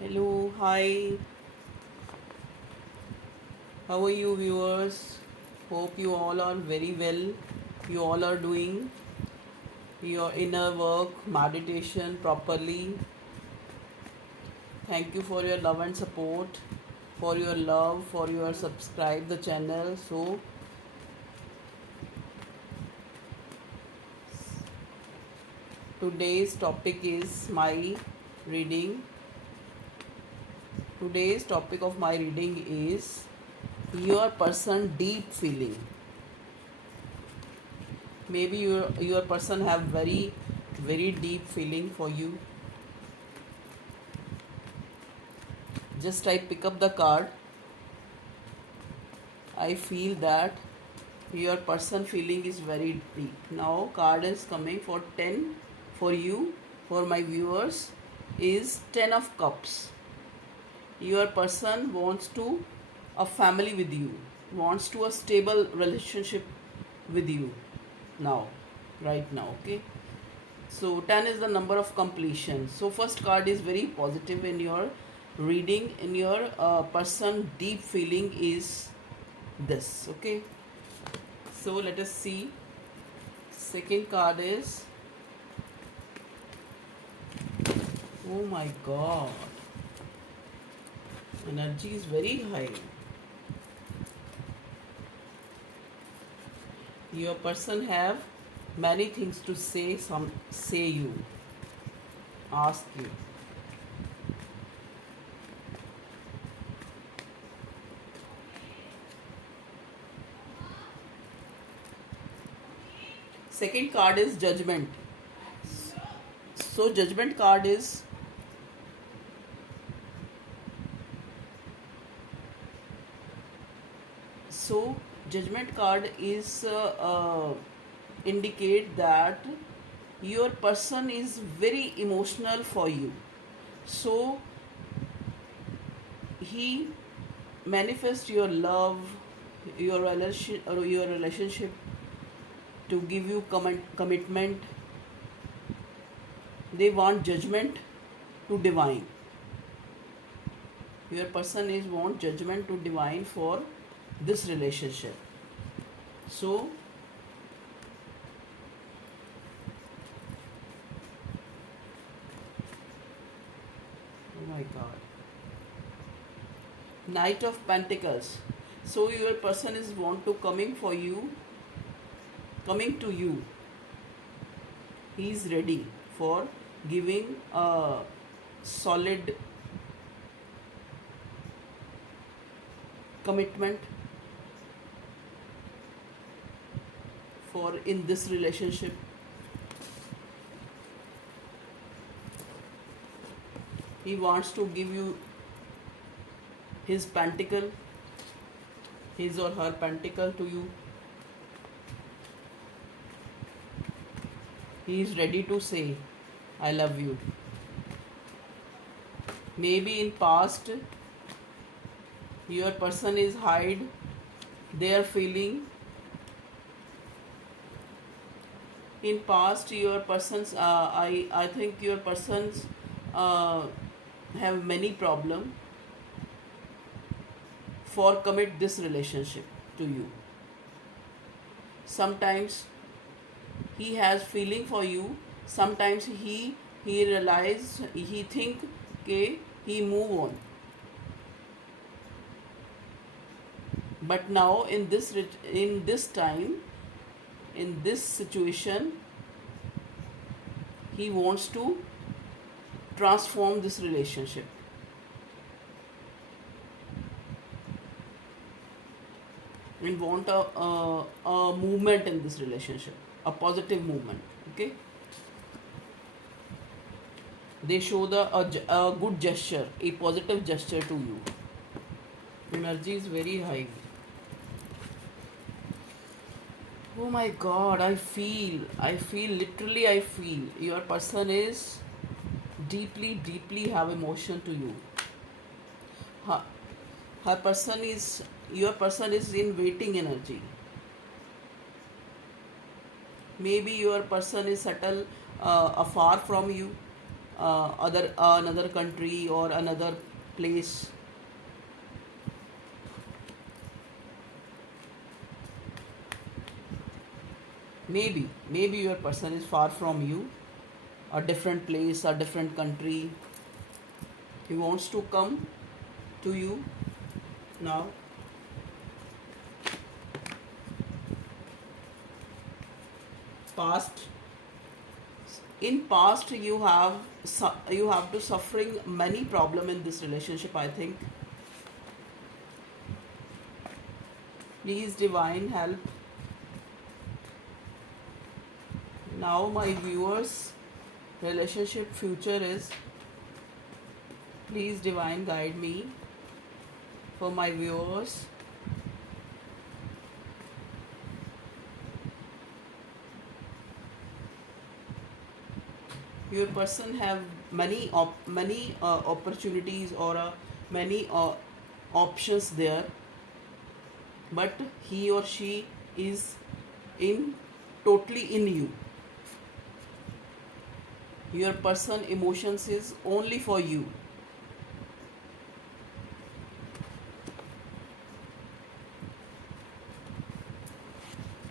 Hello, hi. How are you, viewers? Hope you all are very well. You all are doing your inner work, meditation properly. Thank you for your love and support, for your love, for your subscribe the channel. So today's topic is my reading. Today's topic of my reading is your person deep feeling. Maybe your person have very deep feeling for you. Just I pick up the card. I feel that your person feeling is very deep. Now card is coming for 10 for you, for my viewers is 10 of cups. Your person wants to a family with you, wants to a stable relationship with you now, right now, okay? So 10 is the number of completion. So first card is very positive in your reading. In your person deep feeling is this, okay? So let us see. Second card is, oh my god, energy is very high. Your person have many things to say. Some say you, ask you. Second card is judgment. So judgment card is, so judgment card is indicate that your person is very emotional for you. So he manifests your love, your relationship to give you commitment. They want judgment to divine. Your person is want judgment to divine for this relationship. So oh my god, Knight of Pentacles. So your person is want to coming for you, coming to you. He is ready for giving a solid commitment for in this relationship. He wants to give you his pentacle, his or her pentacle to you. He is ready to say, I love you. Maybe in past, your person is hide their feeling. In past, your persons, I think your persons have many problem for commit this relationship to you. Sometimes he has feeling for you. Sometimes he realize, he think okay, he move on. But now in this time, in this situation, he wants to transform this relationship. We want a movement in this relationship, a positive movement, okay? They show a good gesture, a positive gesture to you. Energy is very high. Oh my god, I feel your person is deeply have emotion to you. her, her person is Your person is in waiting energy. Maybe your person is settled afar from you, other another country or another place. Maybe your person is far from you, a different place, a different country. He wants to come to you now. Past, in past you have to suffering many problem in this relationship, I think. Please divine help. Now my viewers relationship future is, please divine guide me for my viewers. Your person have many opportunities or many options there, but he or she is in totally in you. Your person emotions is only for you.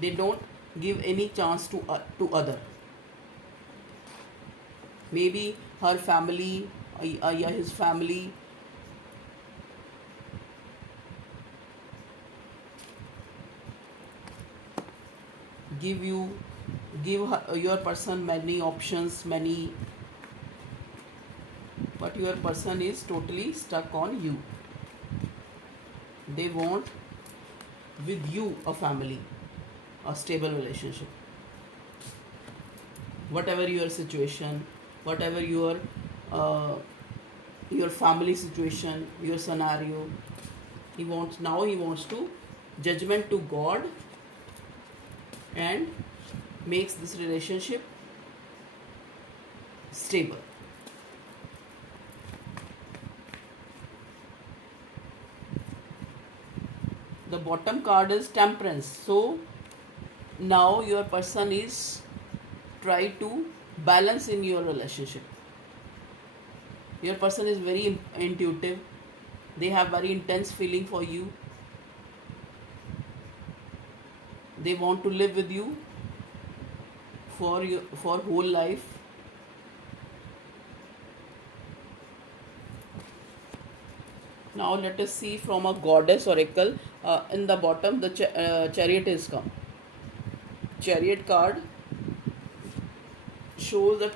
They don't give any chance to other. Maybe her family, yeah, his family give your person many options, many, but your person is totally stuck on you. They want with you a family, a stable relationship. Whatever your situation, whatever uh, your family situation, your scenario, he wants to judgment to God and makes this relationship stable. The bottom card is temperance. So now your person is try to balance in your relationship. Your person is very intuitive. They have very intense feeling for you. They want to live with you for whole life. Now let us see from a goddess oracle. In the bottom, the chariot is come. Chariot card shows the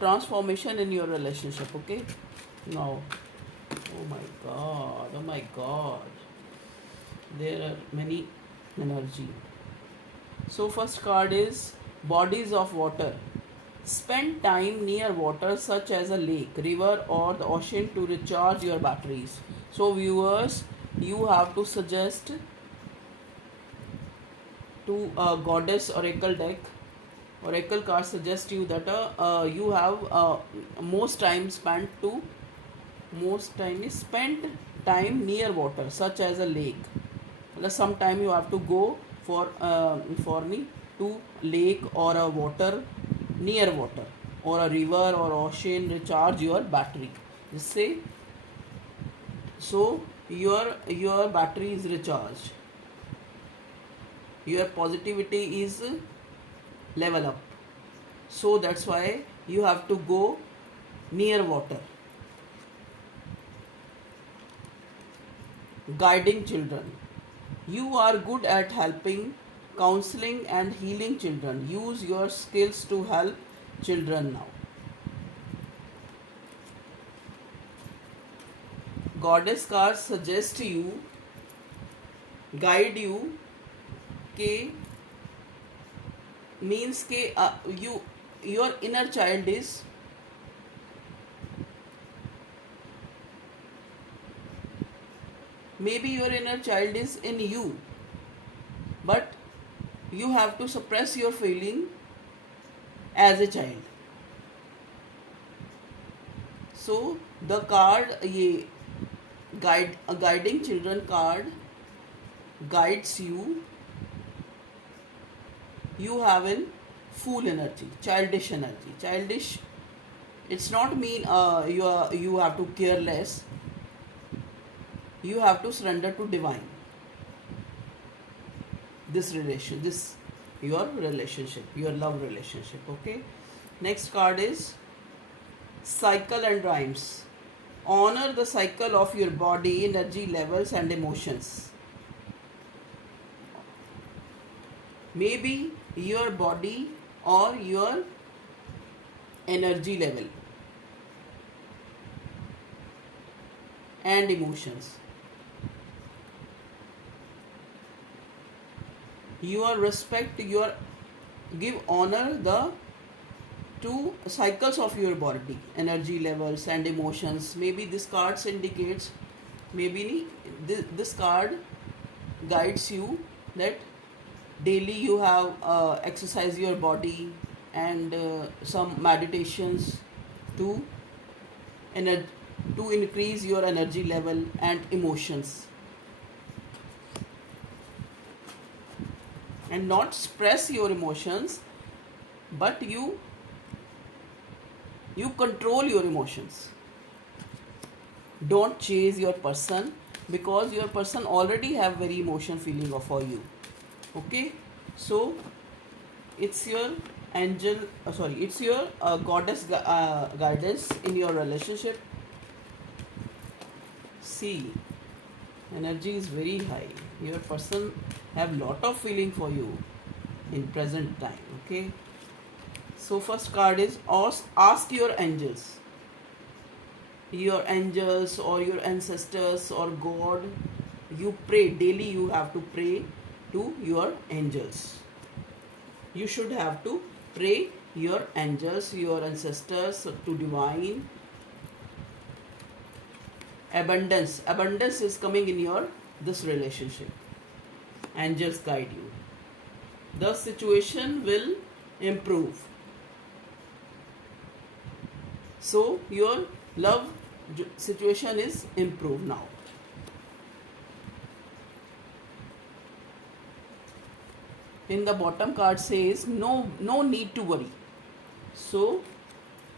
transformation in your relationship. Okay. Now, oh my god, there are many energy. So first card is bodies of water. Spend time near water such as a lake, river or the ocean to recharge your batteries. So viewers, you have to suggest to a goddess oracle deck. Oracle card suggests you that you have most time is spent time near water such as a lake. Sometime you have to go for me to lake or a water, near water or a river or ocean, recharge your battery. Just say so your battery is recharged, your positivity is level up. So that's why you have to go near water. Guiding children. You are good at helping, counseling and healing children. Use your skills to help children now. Goddess cards suggest you, guide you, के means के your inner child is maybe your inner child is in you, but you have to suppress your feeling as a child. So the card ये guiding children card guides you. You have in full energy, childish energy, childish It's not mean you have to care less. You have to surrender to divine. This your relationship, your love relationship. Okay. Next card is cycle and rhymes. Honor the cycle of your body, energy levels, and emotions. Maybe your body or your energy level and emotions. Your respect, your give honor the two cycles of your body, energy levels and emotions. Maybe this card indicates, maybe this card guides you that daily you have exercise your body and some meditations to ener- to increase your energy level and emotions, and not suppress your emotions, but you control your emotions. Don't chase your person, because your person already have very emotion feeling for you. Okay, so it's your angel, it's your goddess guidance in your relationship. See, energy is very high. Your person have lot of feeling for you in present time. Okay, so first card is ask your angels. Your angels or your ancestors or God, you pray daily. You have to pray to your angels. You should have to pray your angels, your ancestors, to divine. Abundance is coming in your this relationship. Angels guide you. The situation will improve. So your love situation is improved now. In the bottom card says no need to worry. So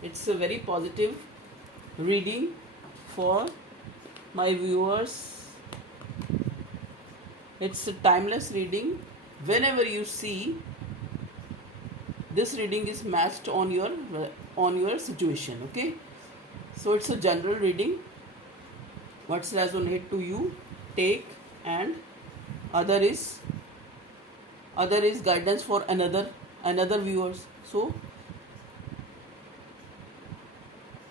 it's a very positive reading for my viewers. It's a timeless reading. Whenever you see this reading is matched on your situation. Okay, so it's a general reading. What's resonate to you, take, and other is guidance for another viewers. So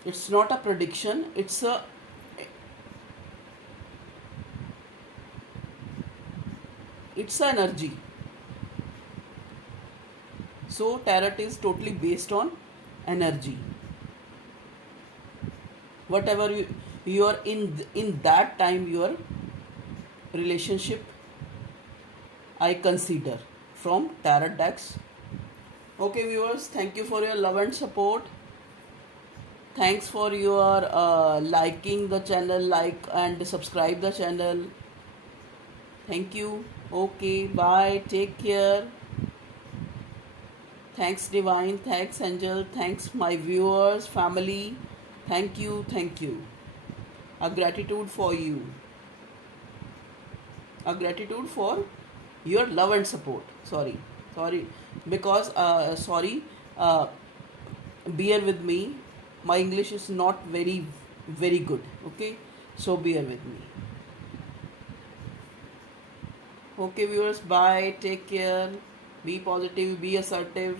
it's not a prediction, it's an energy. So tarot is totally based on energy. Whatever you are in that time, your relationship, I consider from tarot decks. Okay viewers, thank you for your love and support. Thanks for your liking the channel, like and subscribe the channel. Thank you. Okay, bye, take care. Thanks divine, thanks angel, thanks my viewers, family. Thank you, thank you. A gratitude for you. A gratitude for your love and support. Sorry, because bear with me. My English is not very good. Okay, so bear with me. Okay viewers, bye, take care, be positive, be assertive.